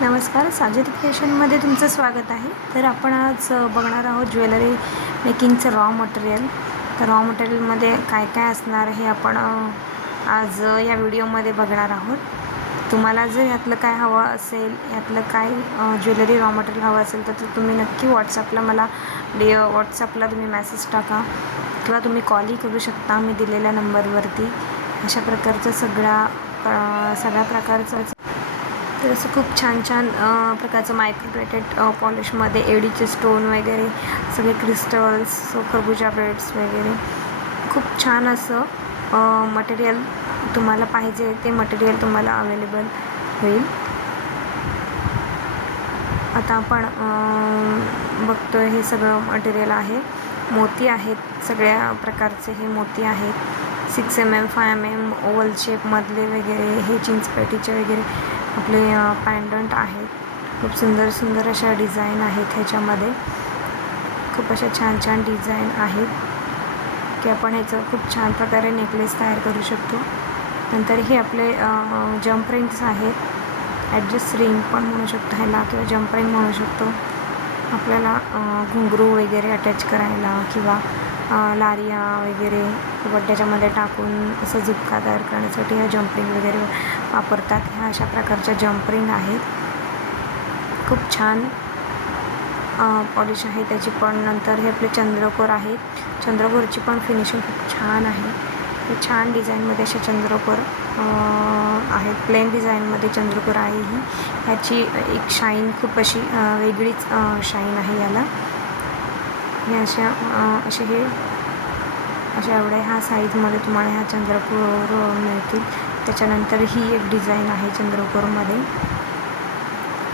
नमस्कार, साजिद फॅशनमध्ये तुमचं स्वागत आहे. तर आपण आज बघणार आहोत ज्वेलरी मेकिंगचं रॉ मटेरियल. तर रॉ मटेरियलमध्ये काय काय असणार हे आपण आज या व्हिडिओमध्ये बघणार आहोत. तुम्हाला जर यातलं काय हवं असेल, यातलं काय ज्वेलरी रॉ मटेरियल हवं असेल तर तुम्ही नक्की व्हॉट्सअपला तुम्ही मेसेज टाका किंवा तुम्ही कॉलही करू शकता मी दिलेल्या नंबरवरती. अशा प्रकारचं सगळ्या प्रकारचं तर असं खूप छान प्रकारचं मायक्रोप्लेटेड पॉलिशमध्ये एडीचे स्टोन वगैरे सगळे क्रिस्टल्स, खरबुजा बेड्स वगैरे खूप छान असं मटेरियल तुम्हाला पाहिजे ते मटेरियल तुम्हाला अवेलेबल होईल. आता आपण बघतोय हे सगळं मटेरियल आहे. मोती आहेत, सगळ्या प्रकारचे हे मोती आहेत. 6 mm, 5 mm ओव्हल शेपमधले वगैरे हे चिंचपेटीचे वगैरे आपले पॅन्डंट आहेत. खूप सुंदर अशा डिझाईन आहेत ह्याच्यामध्ये. खूप अशा छान डिझाईन आहेत की आपण ह्याचं खूप छान प्रकारे नेकलेस तयार करू शकतो. नंतर हे आपले जम्प रिंग्स आहेत. ॲडजस्ट रिंग पण म्हणू शकतो ह्याला किंवा जम्प रिंग म्हणू शकतो. आपल्याला घुंगरू वगैरे अटॅच करायला किंवा लारिया वगैरे किंवा त्याच्यामध्ये टाकून असं झुपका तयार करण्यासाठी ह्या जम्परिंग वगैरे वापरतात. ह्या अशा प्रकारच्या जम्परिंग आहेत. खूप छान पॉलिश आहे त्याची पण. नंतर हे आपले चंद्रकोर आहेत. चंद्रकोरची पण फिनिशिंग खूप छान आहे. हे छान डिझाईनमध्ये असे चंद्रकोर आहेत. प्लेन डिझाईनमध्ये चंद्रकोर आहे ही. ह्याची एक शाईन खूप अशी वेगळीच शाईन आहे याला. हे अशा एवढ्या ह्या साईजमध्ये तुम्हाला ह्या चंद्रकोर मिळतील. त्याच्यानंतर ही एक डिझाईन आहे चंद्रकोरमध्ये.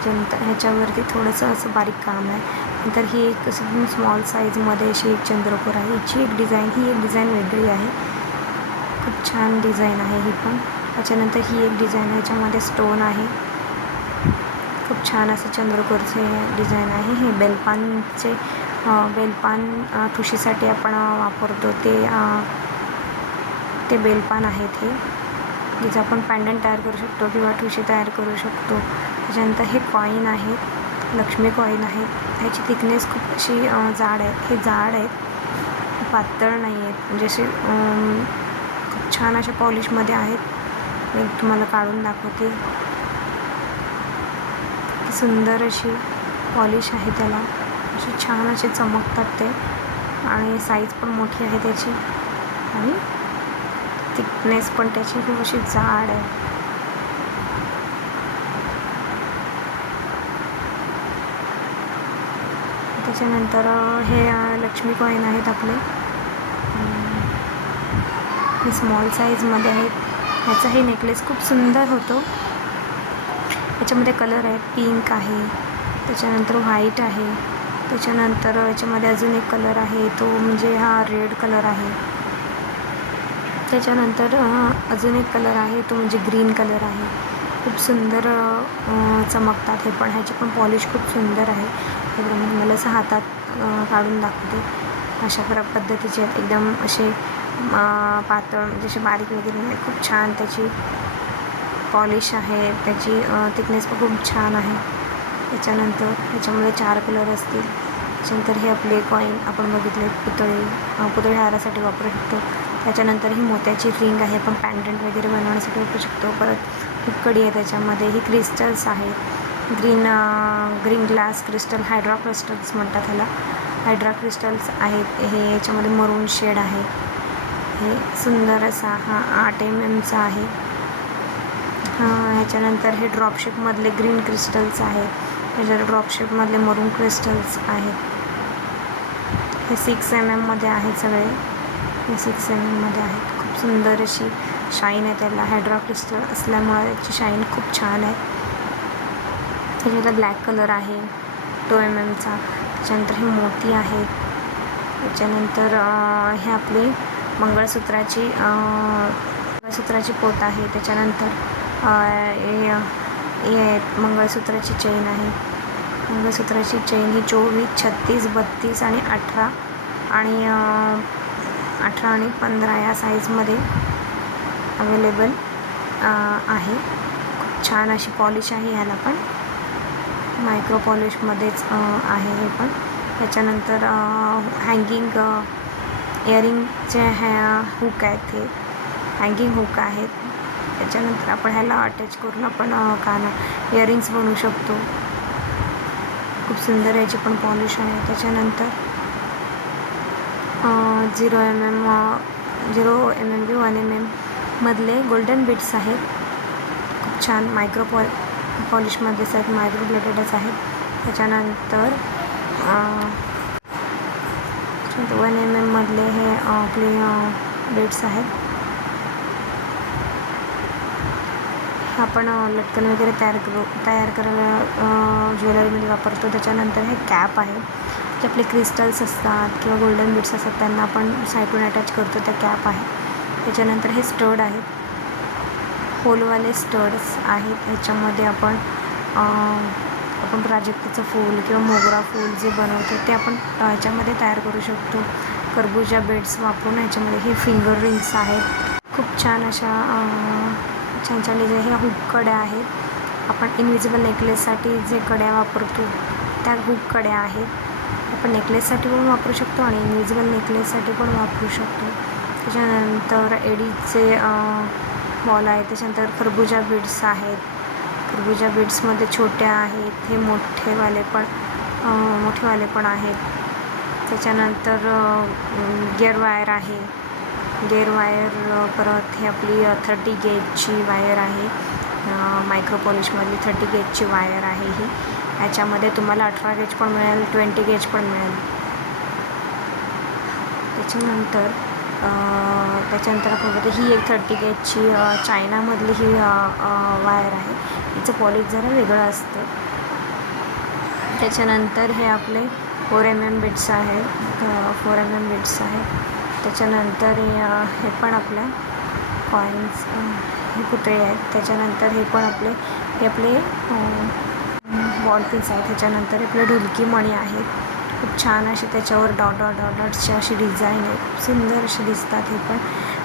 ह्याच्यावरती थोडंसं असं बारीक काम आहे. नंतर ही एक असं स्मॉल साईजमध्ये अशी एक चंद्रकोर आहे. ही एक डिझाईन वेगळी आहे. खूप छान डिझाईन आहे ही पण. त्याच्यानंतर ही एक डिझाईन आहे, ह्याच्यामध्ये स्टोन आहे. खूप छान असं चंद्रकोरचे डिझाईन आहे. हे बेलपान ठुशीसाठी आपण वापरतो ते बेलपान आहेत हे, जिचं आपण पॅन्डंट तयार करू शकतो किंवा ठुशी तयार करू शकतो. त्याच्यानंतर हे कॉईन आहेत, लक्ष्मी कॉईन आहेत. ह्याची थिकनेस खूप अशी जाड आहे. हे जाड आहेत, पातळ नाही आहेत. म्हणजे असे खूप छान अशा पॉलिशमध्ये आहेत. मी तुम्हाला काढून दाखवते. सुंदर अशी पॉलिश आहे त्याला. अशी छान असे चमकतात ते आणि साईज पण मोठी आहे त्याची आणि थिकनेस पण त्याची खूप अशी जाड आहे. त्याच्यानंतर हे लक्ष्मी कॉईन आहेत आपले. हे स्मॉल साईजमध्ये आहेत. ह्याचा हे नेकलेस खूप सुंदर होतो. याच्यामध्ये कलर आहे, पिंक आहे, त्याच्यानंतर व्हाईट आहे, त्याच्यानंतर याच्यामध्ये अजून एक कलर आहे तो म्हणजे हा रेड कलर आहे. त्याच्यानंतर अजून एक कलर आहे तो म्हणजे ग्रीन कलर आहे. खूप सुंदर चमकतात हे पण. ह्याची पण पॉलिश खूप सुंदर आहे. हे मला असं हातात काढून दाखवते. अशा पद्धतीचे आहेत. एकदम असे पातळ जसे बारीक वगैरे नाही. खूप छान त्याची पॉलिश आहे. त्याची थिकनेस पण खूप छान आहे. त्याच्यानंतर ह्याच्यामध्ये 4 कलर असतील. त्याच्यानंतर हे आपले कॉईन आपण बघितले, पुतळे हारासाठी वापरू शकतो. त्याच्यानंतर ही मोत्याची रिंग आहे, आपण पॅन्डंट वगैरे बनवण्यासाठी वापरू शकतो. परत ही कडी आहे, त्याच्यामध्ये ही क्रिस्टल्स आहेत. Green glass crystal, hydra crystals म्हणतात ह्याला. हायड्रा क्रिस्टल्स आहेत. हे याच्यामध्ये मरून शेड आहे. हे सुंदर असा हा 8 mm आहे. ह्याच्यानंतर हे ड्रॉपशेपमधले ग्रीन क्रिस्टल्स आहेत. ह्याच्या ड्रॉपशेपमधले मरून क्रिस्टल्स आहेत. हे 6 mm मध्ये आहेत सगळे. हे 6 mm मध्ये आहेत. खूप सुंदर अशी शाईन आहे त्याला. हायड्रा क्रिस्टल असल्यामुळे याची शाईन खूप छान आहे. त्याच्यानंतर ब्लॅक कलर आहे 2 mm चा. त्याच्यानंतर हे मोती आहेत. त्याच्यानंतर हे आपली मंगळसूत्राची पोत आहे. त्याच्यानंतर हे आहेत मंगळसूत्राची चेन आहे. मंगळसूत्राची चेन ही 24, 36, 32 आणि 18 आणि 15 या साईजमध्ये अवेलेबल आहे. खूप छान अशी पॉलिश आहे ह्याला पण. मायक्रो पॉलिशमध्येच आहे हे पण. त्याच्यानंतर हँगिंग इयरिंगचे हुक आहेत, हे हँगिंग हुक आहेत. त्याच्यानंतर आपण ह्याला अटॅच करून आपण इयरिंग्स बनवू शकतो. खूप सुंदर याची पण पॉलिश आहे. त्याच्यानंतर 0 mm 1 mm मधले गोल्डन बिट्स आहेत. खूप छान मायक्रो पॉलिशमध्येच आहेत, मायक्रो ब्लेडेडच आहेत. त्याच्यानंतर 1 mm मधले हे आपले बिट्स आहेत. आपण लटकन वगैरे तयार करायला ज्वेलरीमध्ये वापरतो. त्याच्यानंतर हे कॅप आहे, जे आपले क्रिस्टल्स असतात किंवा गोल्डन बीड्स असतात त्यांना आपण साईडून अटॅच करतो, त्या कॅप आहे. त्याच्यानंतर हे स्टड आहेत, होलवाले स्टड्स आहेत. ह्याच्यामध्ये आपण प्राजक्ताचं फूल किंवा मोगरा फूल जे बनवतो ते आपण ह्याच्यामध्ये तयार करू शकतो. खरबूजा बीड्स वापरून ह्याच्यामध्ये हे फिंगर रिंग्स आहेत. खूप छान अशा छान छान डिझाईन. ह्या हुक कड्या आहेत. आपण इनविजिबल नेकलेससाठी जे कड्या वापरतो त्या हुक कड्या आहेत. आपण नेकलेससाठी पण वापरू शकतो आणि इनविजिबल नेकलेससाठी पण वापरू शकतो. त्याच्यानंतर एडीचे बॉल आहेत. त्याच्यानंतर खरबूजा बीड्स आहेत. खरबूजा बीड्समध्ये छोट्या आहेत, हे मोठेवाले पण आहेत. त्याच्यानंतर गिअर वायर आहे. गिअर वायर परत हे आपली 30 गेजची वायर आहे. मायक्रो पॉलिशमधली 30 गेजची वायर आहे ही. ह्याच्यामध्ये तुम्हाला 18 गेज पण मिळेल, 20 गेज पण मिळेल. त्याच्यानंतर आपण बघतो ही एक 30 गेजची चायनामधली ही वायर आहे. हिचं पॉलिश जरा वेगळं असतं. त्याच्यानंतर हे आपले 4 mm बिट्स आहेत, 4 mm बिट्स आहेत. त्याच्यानंतर हे पण आपल्या कॉईन्स, हे पुतळे आहेत. त्याच्यानंतर हे आपले बॉल पिन्स आहेत. त्याच्यानंतर आपले ढुलकी मणी आहेत. खूप छान अशी त्याच्यावर डॉट्सची अशी डिझाईन आहे, खूप सुंदर अशी दिसतात हे पण.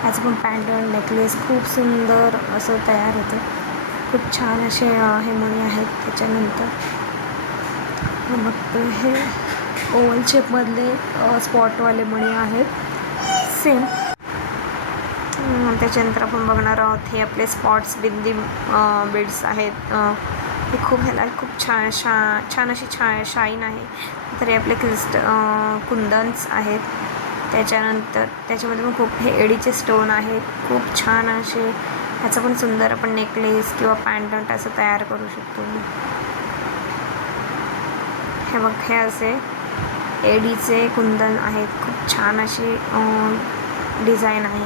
ह्याचं पण पॅन्डंट नेकलेस खूप सुंदर असं तयार होतं. खूप छान असे हे मणी आहेत. त्याच्यानंतर मग हे ओव्हल शेपमधले स्पॉटवाले मणी आहेत सेम. त्याच्यानंतर आपण बघणार आहोत हे आपले स्पॉट्स बिंदी बीड्स आहेत. हे ह्याला खूप छान अशी शाईन आहे. तर हे आपले कुंदन्स आहेत. त्याच्यानंतर त्याच्यामध्ये पण खूप हे एडीचे स्टोन आहेत. खूप छान असे ह्याचं पण सुंदर आपण नेकलेस किंवा पॅन्डंट असं तयार करू शकतो. हे बघ, हे असे एडीचे कुंदन आहेत. खूप छान अशी डिझाईन आहे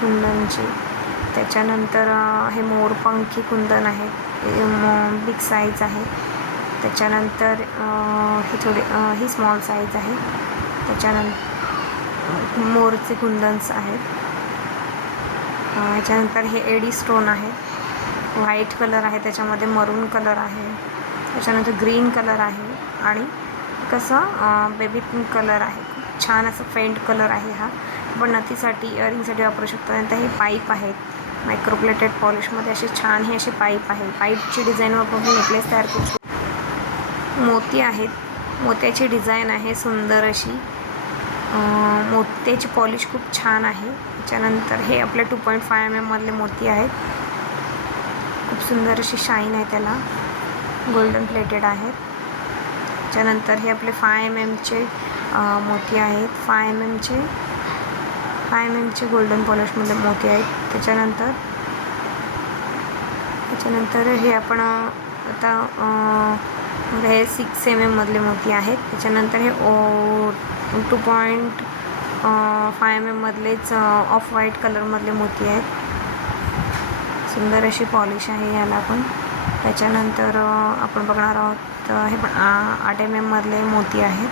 कुंदनची. त्याच्यानंतर हे मोरपंखी कुंदन आहे, बिग साईज आहे. त्याच्यानंतर ही स्मॉल साईज आहे. त्याच्यानंतर मोरचे कुंदन्स आहेत. त्याच्यानंतर हे एडी स्टोन आहे, व्हाईट कलर आहे, त्याच्यामध्ये मरून कलर आहे. त्याच्यानंतर ग्रीन कलर आहे आणि कसं बेबी पिंक कलर आहे. खूप छान असं फेंट कलर आहे हा. आपण नथीसाठी इयरिंगसाठी वापरू शकतो. नंतर हे पाईप आहेत मायक्रोप्लेटेड पॉलिशमध्ये. असे छान हे असे पाईप आहे. पाईपची डिझाईन वापरून नेकलेस तयार करू शकतो. मोती आहेत, मोत्याची डिझाईन आहे सुंदर अशी. मोत्याची पॉलिश खूप छान आहे. त्याच्यानंतर हे आपले 2.5 mm मधले मोती आहेत. खूप सुंदर अशी शाईन आहे त्याला, गोल्डन प्लेटेड आहेत. त्याच्यानंतर हे आपले 5 mm चे मोती आहेत. 5 mm चे गोल्डन पॉलिशमधले मोती आहेत. त्याच्यानंतर हे आपण आता हे 6 mm मधले मोती आहेत. त्याच्यानंतर हे 2.5 mm मधलेच ऑफ व्हाईट कलरमधले मोती आहेत. सुंदर अशी पॉलिश आहे याला पण. त्याच्यानंतर आपण बघणार आहोत हे पण 8 mm मधले मोती आहेत.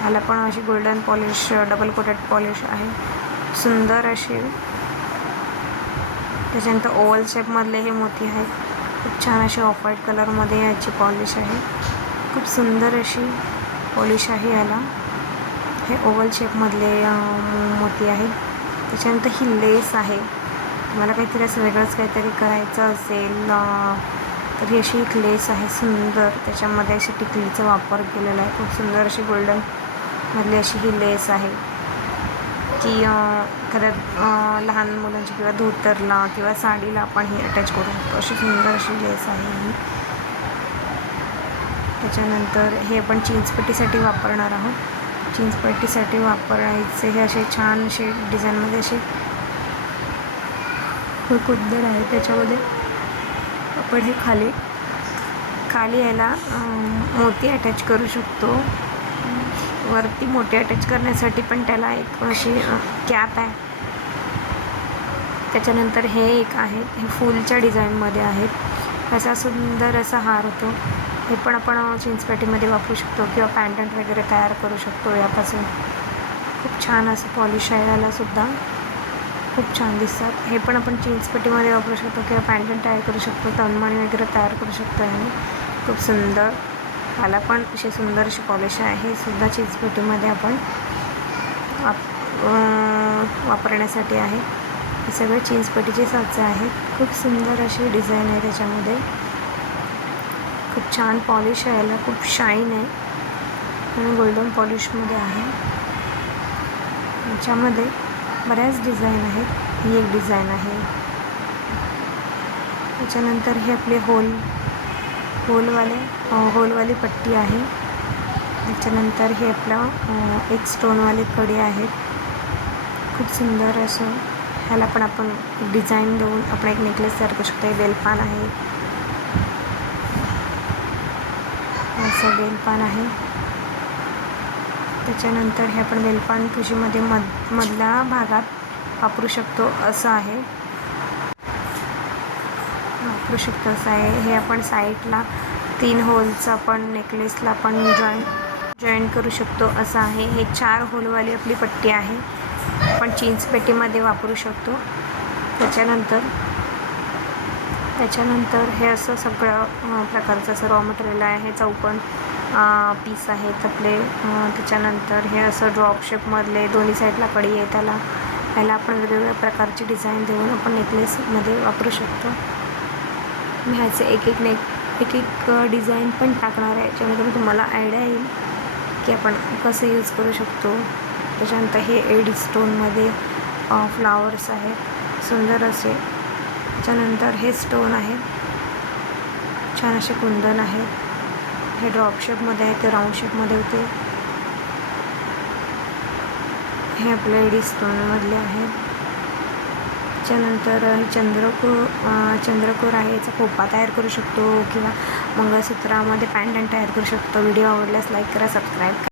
ह्याला पण अशी golden polish, double coated polish आहे, सुंदर अशी. त्याच्यानंतर ओव्हल शेपमधले हे मोती आहेत. खूप छान अशी ऑफ व्हाईट कलरमध्ये याची पॉलिश आहे. खूप सुंदर अशी पॉलिश आहे याला. हे ओव्हल शेपमधले मोती आहेत. त्याच्यानंतर ही लेस आहे. मला काहीतरी असं वेगळंच काहीतरी करायचं असेल तर ही अशी एक लेस आहे सुंदर, त्याच्यामध्ये अशी टिकलीचा वापर केलेला आहे. खूप सुंदर अशी गोल्डन मधली अशी ही लेस आहे की एखाद्या लहान मुलांची किंवा धोतरला किंवा साडीला आपण ही अटॅच करू शकतो. अशी सुंदर अशी लेस आहे ही. त्याच्यानंतर हे आपण चिंचपट्टीसाठी वापरणार आहोत. चिंचपट्टीसाठी वापरायचे हे असे छान असे डिझाईनमध्ये असे कुंदन आहे. त्याच्यामध्ये आपण हे खाली याला मोती अटॅच करू शकतो. वरती मोती अटॅच करण्यासाठी पण त्याला एक अशी कॅप आहे. त्याच्यानंतर हे एक आहे, हे फूलच्या डिझाईनमध्ये आहेत. असा सुंदर असा हार होतो. हे पण आपण चिंचपट्टीमध्ये वापरू शकतो किंवा पॅन्डंट वगैरे तयार करू शकतो यापासून. खूप छान असं पॉलिश आहे यालासुद्धा, खूप छान दिसतात. हे पण आपण चिंचपट्टीमध्ये वापरू शकतो किंवा पॅन्डंट तयार करू शकतो, तनमणी वगैरे तयार करू शकतो. आणि खूप सुंदर ह्याला पण अशी सुंदर अशी पॉलिश आहे. हे सुद्धा चिंचपट्टीमध्ये आपण वापरण्यासाठी आहे. हे सगळे चिंचपट्टीचे साचे आहेत. खूप सुंदर अशी डिझाईन आहे त्याच्यामध्ये. खूप छान पॉलिश आहे याला, खूप शाईन आहे आणि गोल्डन पॉलिशमध्ये आहे. याच्यामध्ये बऱ्याच डिझाईन आहेत. ही एक डिझाईन आहे. त्याच्यानंतर हे आपले होलवाली पट्टी आहे. त्याच्यानंतर हे आपलं एक स्टोनवाली कडी आहेत. खूप सुंदर असं ह्याला पण आपण डिझाईन देऊन आपण एक नेकलेस तयार करू शकतो. हे बेलपान आहे, असं बेलपान आहे. त्याच्यानंतर हे आपण बेलपान ठुशीमध्ये मधल्या भागात वापरू शकतो असं आहे. हे आपण साईडला 3 होलचं आपण नेकलेसला आपण जॉईन करू शकतो असं आहे. हे 4 होलवाली आपली पट्टी आहे, आपण चिंचपट्टीमध्ये वापरू शकतो. त्याच्यानंतर हे असं सगळं प्रकारचं असं रॉ मटेरियल आहे. हे चौकोन पीस आहेत आपले. त्याच्यानंतर हे असं ड्रॉप शेपमधले दोन्ही साईडला कडी आहे. ह्याला आपण वेगवेगळ्या प्रकारची डिझाईन देऊन आपण नेकलेसमध्ये वापरू शकतो. मी ह्याचे एक डिझाईन पण टाकणार आहे, ज्यामध्ये तुम्हाला आयडिया येईल की आपण कसं यूज करू शकतो. त्याच्यानंतर हे एडी स्टोनमध्ये फ्लावर्स आहेत सुंदर असे. त्याच्यानंतर हे स्टोन आहेत, छान असे कुंदन आहेत. हे ड्रॉप शेपमध्ये आहे, ते राऊंड शेपमध्ये होते. हे आपले एडी स्टोनमधले आहेत. त्याच्यानंतर चंद्रकोर आहे, याचा खोपा तयार करू शकतो किंवा मंगळसूत्रामध्ये पॅन्डंट तयार करू शकतो. व्हिडिओ आवडल्यास लाईक करा, सबस्क्राईब करा.